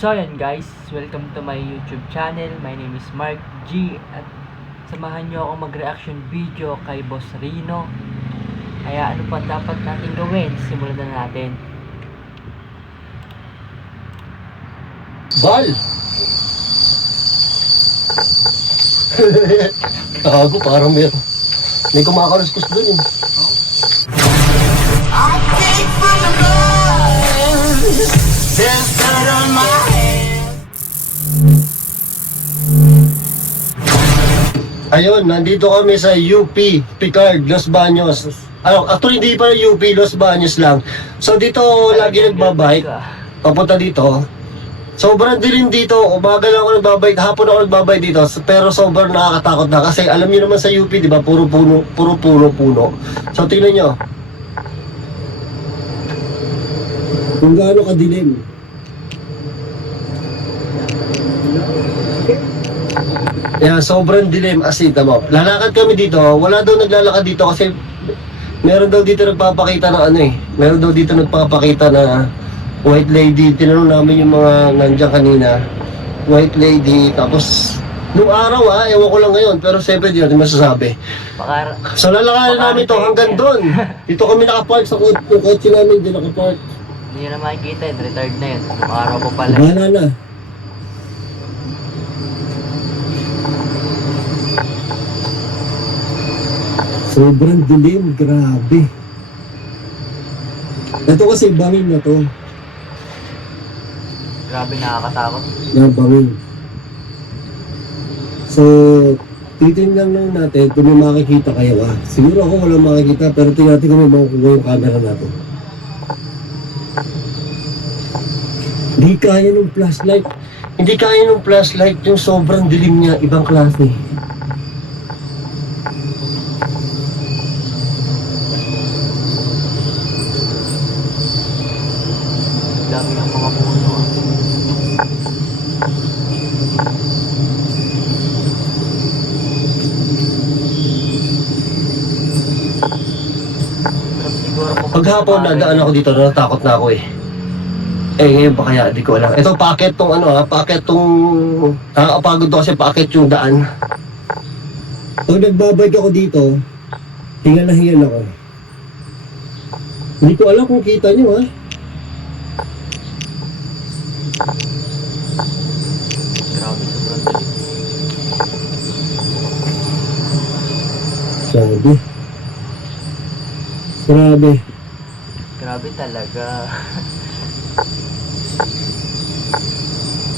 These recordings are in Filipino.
So yan guys, welcome to my YouTube channel. My name is Mark G. At samahan nyo ako mag-reaction video kay Boss Rino. Kaya ano pa dapat natin gawin? Simulan na natin. Bal! Gago, parang may kumakaluskus dun eh. Ayun, nandito kami sa UP, Picard, Los Baños. Actually hindi pa UP, Los Baños lang. So dito lagi nagbabike, papunta dito. Sobrang dilim dito, umaga lang ako nagbabike, hapon ako nagbabike dito. Pero sobrang nakakatakot na kasi alam niyo naman sa UP, di ba, puro puno. So tingnan niyo. Kung gaano kadilim. Yeah, sobrang dilim as in, tama. Lalakad kami dito, wala daw naglalakad dito kasi meron daw dito nagpapakita ng ano eh. Meron daw dito nagpapakita na white lady. Tinanong namin yung mga nandiyan kanina. White lady, tapos nung araw ewan ko lang ngayon, pero siyempre di natin masasabi. So lalakarin namin to hanggang doon. Dito kami nakapark sa kotse namin, dito nakapark. Hindi nyo na makikita yun, retired na yun. Nung araw pa pala. Wala na. Sobrang dilim, grabe. Ito kasi bangin na to. Grabe, nakakatakot. Yan, bangin. So, titingnan lang natin kung may makikita kayo Siguro ako walang makikita, pero tingnan natin kung may makukuha yung camera natin. Hindi kaya ng flashlight. Hindi kaya ng flashlight yung sobrang dilim niya, ibang klase. Dami ng mga puno. Paghapon nadaan ako dito, natakot na ako eh. Ngayon pa kaya, di ko alam. Ito, paakyat tong paakyat tong, nakakapagod to kasi paakyat yung daan. Pag nagbabike ako dito, hingal na hingal ako. Hindi ko alam kung kita nyo Grabe, sobrang dilim. Grabe. Grabe. Grabe talaga.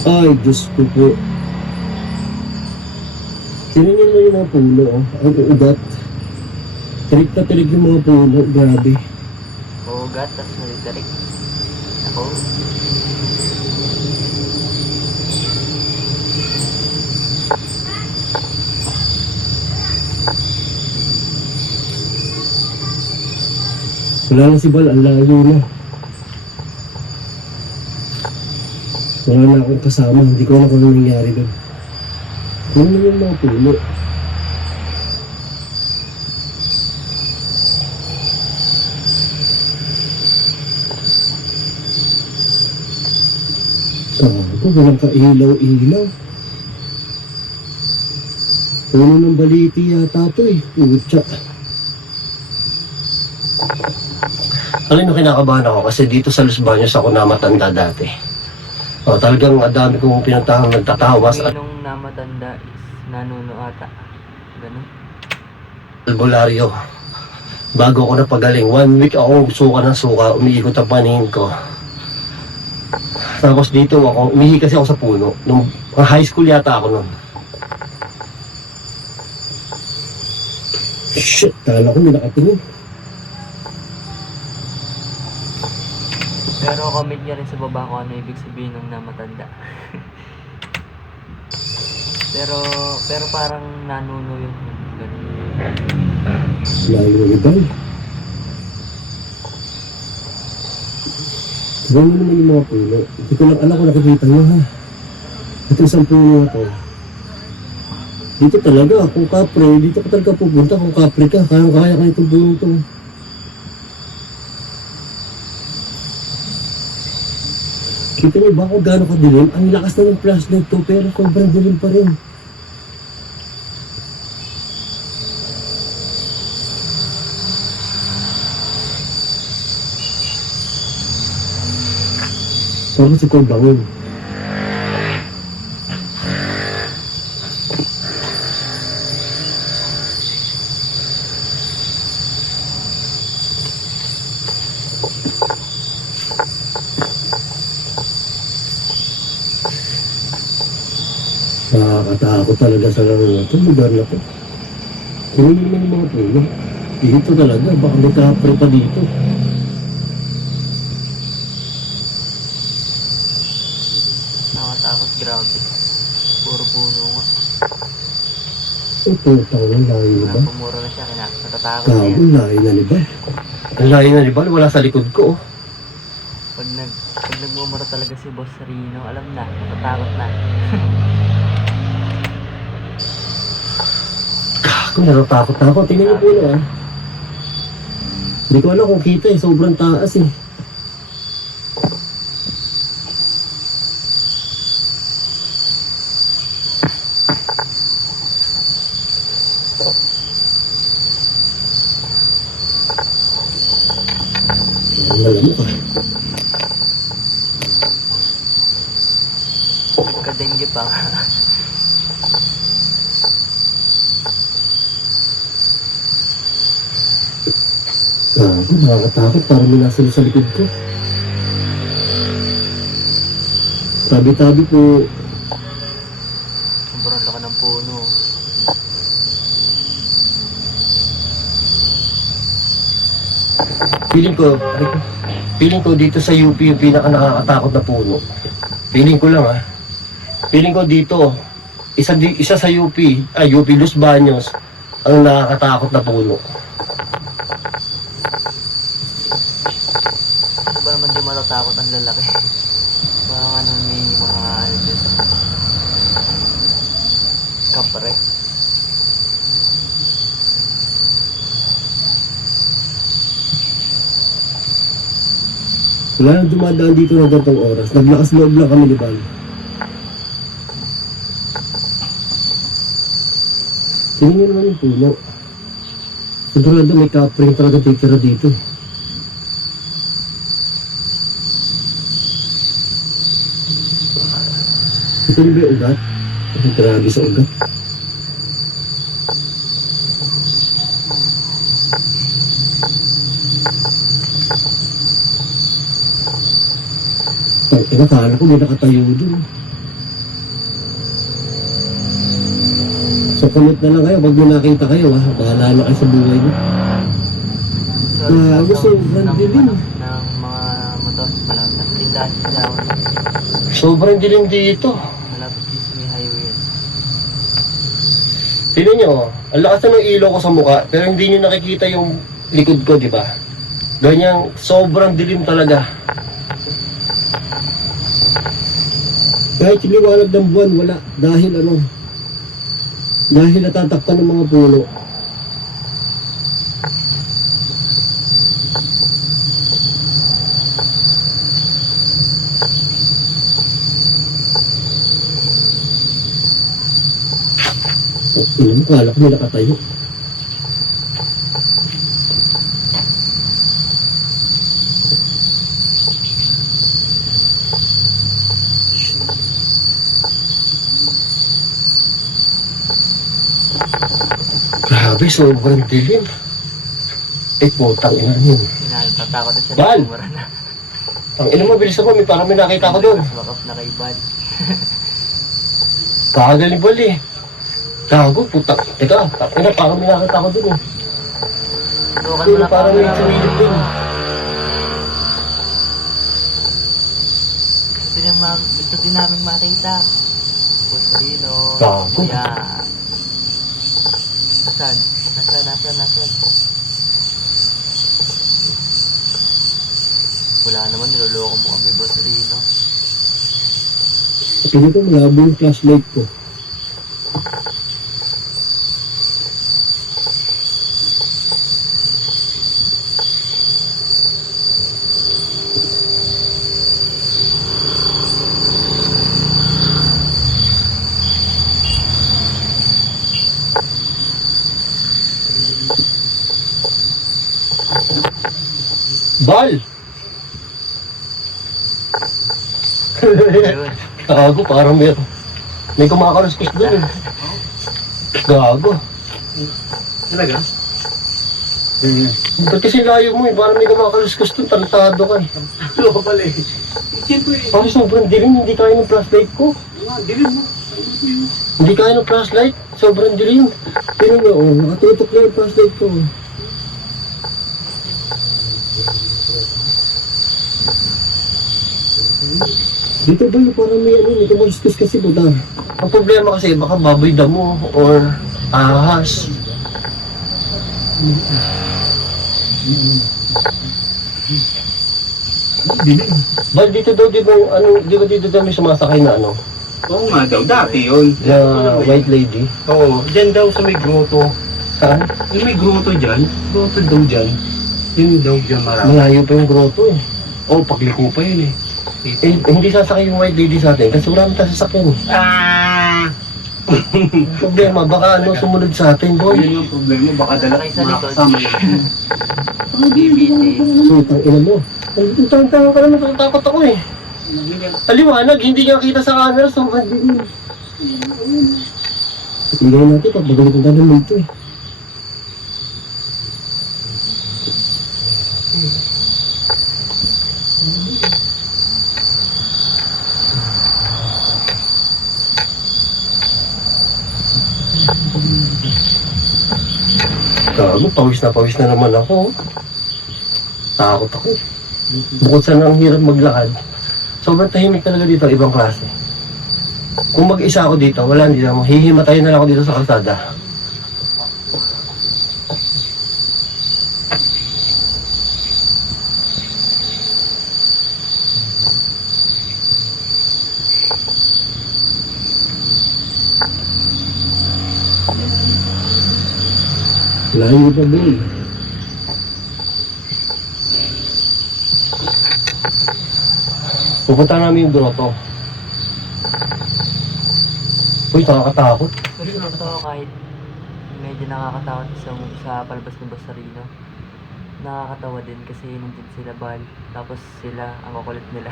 Ay, Diyos ko po. Tingnan mo yung mga puno, ang ugat. Tirik na tirik yung mga puno, grabe. Ugat, tas malitarik. Ako. Wala na si Bal, ang layo na. Wala na akong kasama, hindi ko alam kung ano nangyari doon. Ano yung mga puno? Walang kailaw-ilaw. Puno ng baliti yata ito eh. Utsa. Alam mo, kinakabahan ako kasi dito sa Los Baños ako namatanda dati. Talagang dami kong pinuntahan nagtatawas at Nung namatanda is nanuno ata. Ganun. albularyo. Bago ako napagaling, 1 week ako suka ng suka, umiikot ang paningin ko. Tapos dito ako, umihi kasi ako sa puno. Nung high school yata ako nun. Shit, kala ko may nakatingin. Pero comment nyo rin sa baba kung ano ibig sabihin ng namatanda. pero parang nanuno yung ganun. Layo na ito. Tignan mo naman yung mga puno. Hindi ko lang alam kung nakikita nyo Ito isang puno na to. Dito talaga, kung kapre, dito ka talaga pupunta kung kapre ka. Kaya ka itong puno to. Kita niyo ba kung gaano kadilim? Ang lakas na ng flashlight to, pero sobrang dilim pa rin. Parang si Cole bangun. Nakakatakot talaga sa laro na ito. Lugar na to. Tingnan mo yung mga puno. Dito talaga. Baka may kapre pa dito. Nakatakot, grabe. Puro puno nga. Ay, putang ang layo na ba? Pumuro na siya, natatakot na Gago, yan. layo na libal. Ang layo na libal. Wala sa likod ko. Oh. Pag nagmumura talaga si Boss Rino, alam na, natatakot na. Gago, natatakot na ako. Tingnan niyo puno ah. Hindi ko alam kung kita eh. Sobrang taas eh. Ang malamok ah. Nagka-dengue pa. Gago, nakakatakot. Parang may nasa sa likod ko. Tabi-tabi po. Sobrang laki ng puno. Feeling ko dito sa UP yung pinaka nakakatakot na puno. Feeling ko lang ah. Feeling ko dito, isa sa UP, UP Los Baños, ang nakakatakot na puno. Ano ba naman di matatakot ang lalaki? Mga ano, may mga ano dyan. Kapre. Wala nang dumadaan dito na gantong oras. Naglakas loob lang kami ni Bal. Tingnan niyo naman yung puno. Sigurado may kapring talaga titira dito. Ito yung ba yung ugat? Ang grabe sa ugat. Nakakala ko may nakatayo dun. So comment na lang kayo, pag may nakita kayo ha, bahala na kayo sa buhay niyo. Gusto, dilim. Ng mga motor, malapit na tindahan siya. Sobrang dilim dito. Malapit din sa may highway yun. Tignan nyo, ang lakas na ng ilaw ko sa mukha, pero hindi nyo nakikita yung likod ko, di ba? Ganyang sobrang dilim talaga. Kahit liwanag ng buwan, wala. Dahil dahil natatakpan ng mga puno. Alam mo, kala ko may nakatayo. Grabe, sobrang dilim. Putang ina yun. Natatakot na siya Bal! na pumura na. Ang ina mo, bilis ako. Parang may nakita ko doon. Wakap na kay Bal. Kagaling bali. Gago, putang. Teka, ina, parang may nakita ko doon. Tukan mo na Parang may sumilip doon. Gusto din namin makita. Boss Rino. Gago. Kuya. Nasaan? Nasaan? Wala naman, niloloko mo kami, Boss Rino. Pili ko malabo yung flashlight ko. Mahal. Yun. Gago, parang may kumakaluskos doon eh. Gago. Talaga? Ba't kasi layo mo eh, parang may kumakaluskos doon, tarantado ka eh. Ano ka pala eh? Siyempre, Parang sobrang dilim, hindi kaya ng flashlight ko. dilim mo. Hindi kaya ng flashlight, sobrang dilim. Pero nga, oh, nakatutok na yung flashlight ko. Dito ba yung parang may ano, may kumaluskus kasi buta. Ang problema kasi, baka baboy damo or ahas. Dilim. Bal dito daw, di ba, ano, di ba dito daw may sumasakay na ano? Oo nga daw, dati yun. Na white lady. Oo, dyan daw sa may grotto. Saan? Yung may grotto dyan, grotto daw dyan. Yun daw dyan marami. Malayo pa yung grotto eh. Oo, pagliko pa yun eh. Eh, hindi sasakay yung white lady sa atin kasi wala naman tayo sasakyan eh. Ah! Ang problema, baka ano sumunod sa atin, boy. Yun yung problema, baka dala Sakay sa likod. makasama yun. DBT. Sutang ina mo. Ay, tangan ka naman, natatakot ako eh. Aliwanag, hindi nga kita sa camera, so hindi. Tingnan natin, papagalitan tayo ng multo eh. Gago, pawis na naman ako. Takot ako. Bukod sa nang hirap maglakad, sobrang tahimik talaga dito, ibang klase. Kung mag-isa ako dito, wala, hindi na mo. Hihimatay na lang ako dito sa kalsada. Layo pa boy. Pupunta namin yung grotto. Uy, nakakatakot. Pero ito kahit medyo nakakatakot sa palabas ng Bosarino. Nakakatawa din kasi nandun sila Bal. Tapos sila, ang kukulit nila.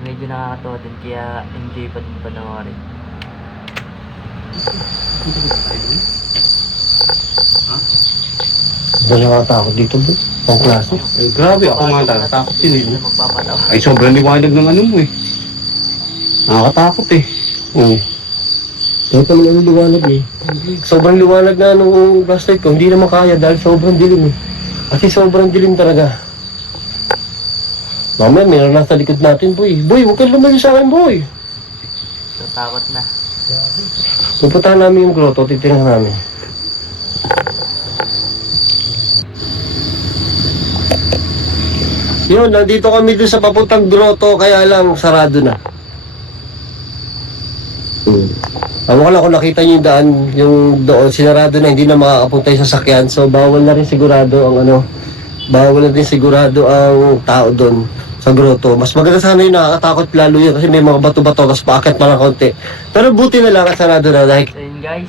Medyo nakakatawa din kaya enjoy pa din panoorin. Doon nakakatakot dito boy. Pang klase. Eh, grabe, ako nga natatakot yun eh. Magpapatawa. Ay, sobrang liwanag ng ano mo eh. Nakakatakot eh. Oo. Kahit naman ang liwanag eh. Sobrang liwanag na nung flashlight ko, hindi naman kaya dahil sobrang dilim eh. Kasi sobrang dilim talaga. Mamaya, meron lang sa likod natin, boy. Boy, huwag kang lumayo sa akin, boy. Natakot na. Pupuntahan namin yung grotto, titirhan namin. Yun, nandito kami doon sa papuntang grotto, kaya lang sarado na. Ako lang kung nakita niyo yung daan, yung doon, sinarado na, hindi na makakapunta yung sasakyan. So, bawal na rin sigurado ang bawal na rin sigurado ang tao doon sa grotto. Mas maganda sana yung nakakatakot lalo yun kasi may mga bato-bato, tapos paakit pa ng konti. Pero buti na lang at sarado na dahil So yun guys,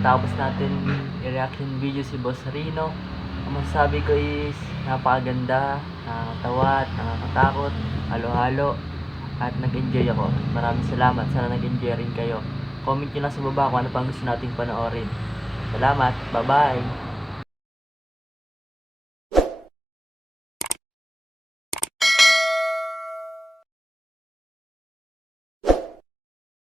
tapos natin i-reaction video si Boss Rino. Ang masasabi ko is napakaganda, nakakatawa at nakakatakot, halo-halo at nag-enjoy ako. Maraming salamat, sana nag-enjoy rin kayo. Comment nyo lang sa baba kung ano pang gusto nating panoorin. Salamat, bye bye!